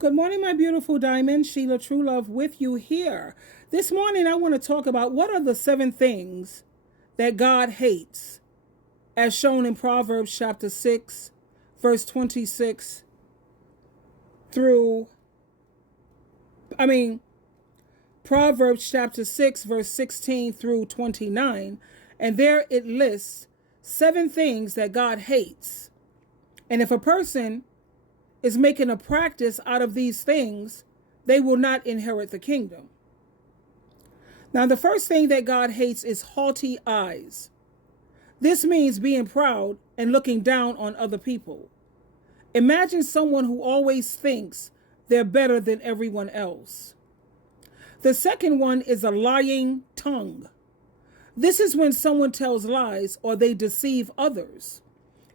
Good morning, my beautiful diamond. SheilaTruelove with you here. This morning, I want to talk about what are the 7 things that God hates, as shown in Proverbs chapter 6, verse 26 through, Proverbs chapter 6, verse 16 through 29. And there it lists 7 things that God hates. And if a person is making a practice out of these things, they will not inherit the kingdom. Now, the first thing that God hates is haughty eyes. This means being proud and looking down on other people. Imagine someone who always thinks they're better than everyone else. The second one is a lying tongue. This is when someone tells lies or they deceive others.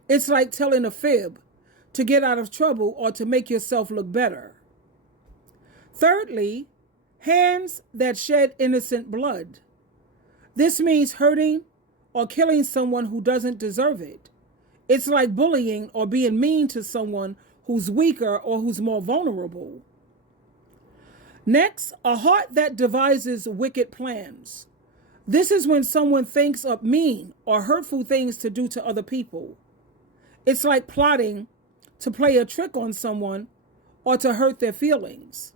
It's like telling a fib to get out of trouble or to make yourself look better. Thirdly, hands that shed innocent blood. This means hurting or killing someone who doesn't deserve it. It's like bullying or being mean to someone who's weaker or who's more vulnerable. Next, a heart that devises wicked plans. This is when someone thinks up mean or hurtful things to do to other people. It's like plotting to play a trick on someone or to hurt their feelings.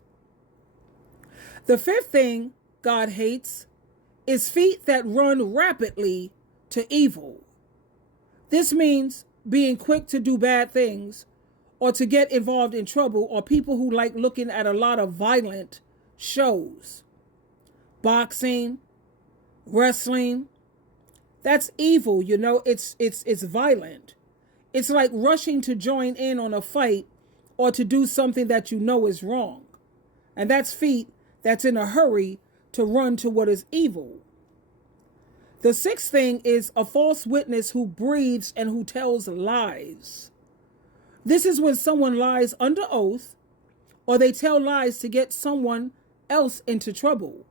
The fifth thing God hates is feet that run rapidly to evil. This means being quick to do bad things or to get involved in trouble, or people who like looking at a lot of violent shows. Boxing, wrestling, that's evil, it's violent. It's like rushing to join in on a fight or to do something that you know is wrong. And that's feet that's in a hurry to run to what is evil. The sixth thing is a false witness who breathes and who tells lies. This is when someone lies under oath or they tell lies to get someone else into trouble.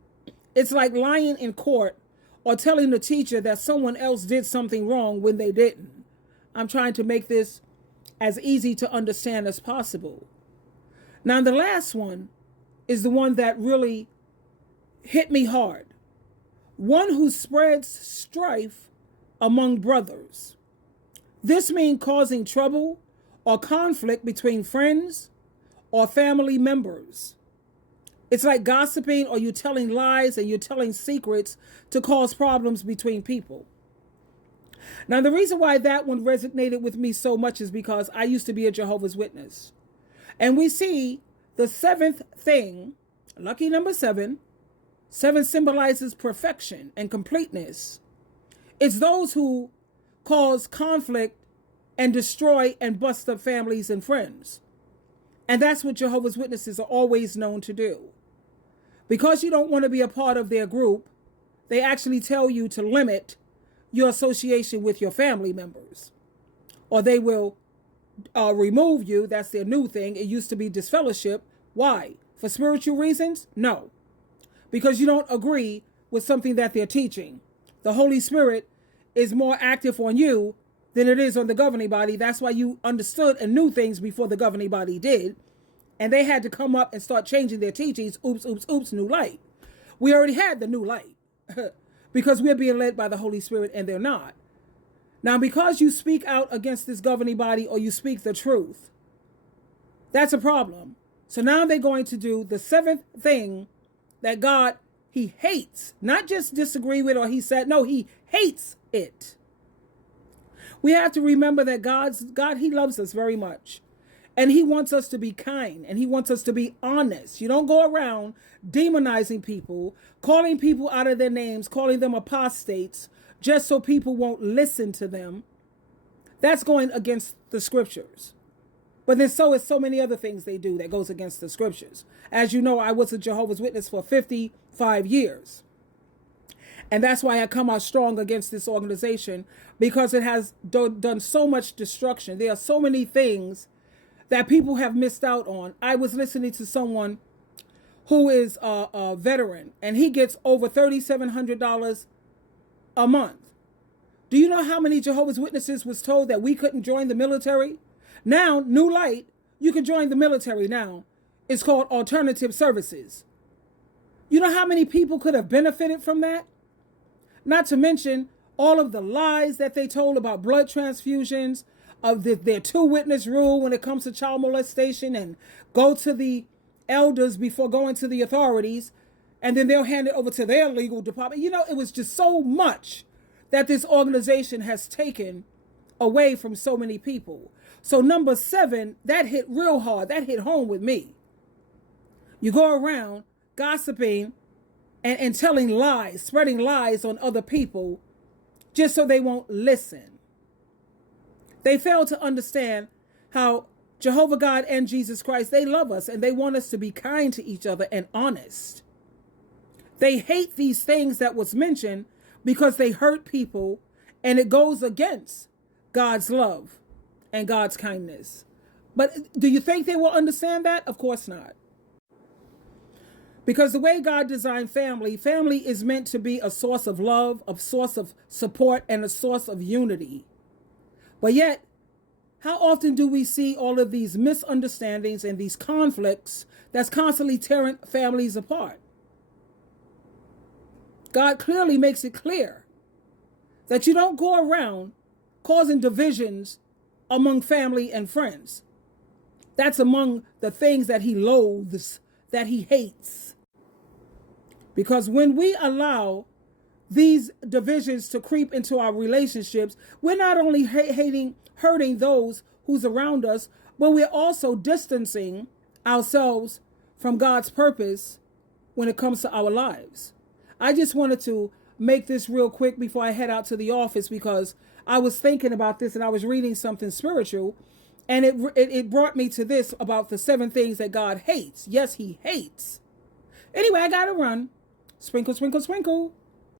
It's like lying in court or telling the teacher that someone else did something wrong when they didn't. I'm trying to make this as easy to understand as possible. Now, the last one is the one that really hit me hard. One who spreads strife among brothers. This means causing trouble or conflict between friends or family members. It's like gossiping, or you're telling lies and you're telling secrets to cause problems between people. Now, the reason why that one resonated with me so much is because I used to be a Jehovah's Witness. And we see the 7th thing, lucky number 7. 7 symbolizes perfection and completeness. It's those who cause conflict and destroy and bust up families and friends. And that's what Jehovah's Witnesses are always known to do. Because you don't want to be a part of their group, they actually tell you to limit your association with your family members, or they will remove you. That's their new thing. It used to be disfellowship. Why? For spiritual reasons? No, because you don't agree with something that they're teaching. The Holy Spirit is more active on you than it is on the governing body. That's why you understood and knew things before the governing body did, and they had to come up and start changing their teachings. Oops, oops, oops, new light. We already had the new light. Because we're being led by the Holy Spirit and they're not. Now, because you speak out against this governing body or you speak the truth, that's a problem. So now they're going to do the 7th thing that God, he hates, not just disagree with or he said, no, he hates it. We have to remember that God, he loves us very much. And he wants us to be kind and he wants us to be honest. You don't go around demonizing people, calling people out of their names, calling them apostates, just so people won't listen to them. That's going against the scriptures. But then so is so many other things they do that goes against the scriptures. As you know, I was a Jehovah's Witness for 55 years. And that's why I come out strong against this organization, because it has done so much destruction. There are so many things that people have missed out on. I was listening to someone who is a veteran, and he gets over $3,700 a month. Do you know how many Jehovah's Witnesses was told that we couldn't join the military? Now, new light, you can join the military now It's called alternative services. You know how many people could have benefited from that? Not to mention all of the lies that they told about blood transfusions, of their two-witness rule when it comes to child molestation, and go to the elders before going to the authorities, and then they'll hand it over to their legal department. You know, it was just so much that this organization has taken away from so many people. So number 7, that hit real hard. That hit home with me. You go around gossiping and telling lies, spreading lies on other people just so they won't listen. They fail to understand how Jehovah God and Jesus Christ, they love us and they want us to be kind to each other and honest. They hate these things that was mentioned because they hurt people, and it goes against God's love and God's kindness. But do you think they will understand that? Of course not. Because the way God designed family is meant to be a source of love, a source of support, and a source of unity. But yet, how often do we see all of these misunderstandings and these conflicts that's constantly tearing families apart? God clearly makes it clear that you don't go around causing divisions among family and friends. That's among the things that he loathes, that he hates. Because when we allow these divisions to creep into our relationships, we're not only hurting those who's around us, but we're also distancing ourselves from God's purpose when it comes to our lives. I just wanted to make this real quick before I head out to the office, because I was thinking about this and I was reading something spiritual, and it brought me to this about the 7 things that God hates. Yes, he hates. Anyway, I gotta run. Sprinkle, sprinkle, sprinkle.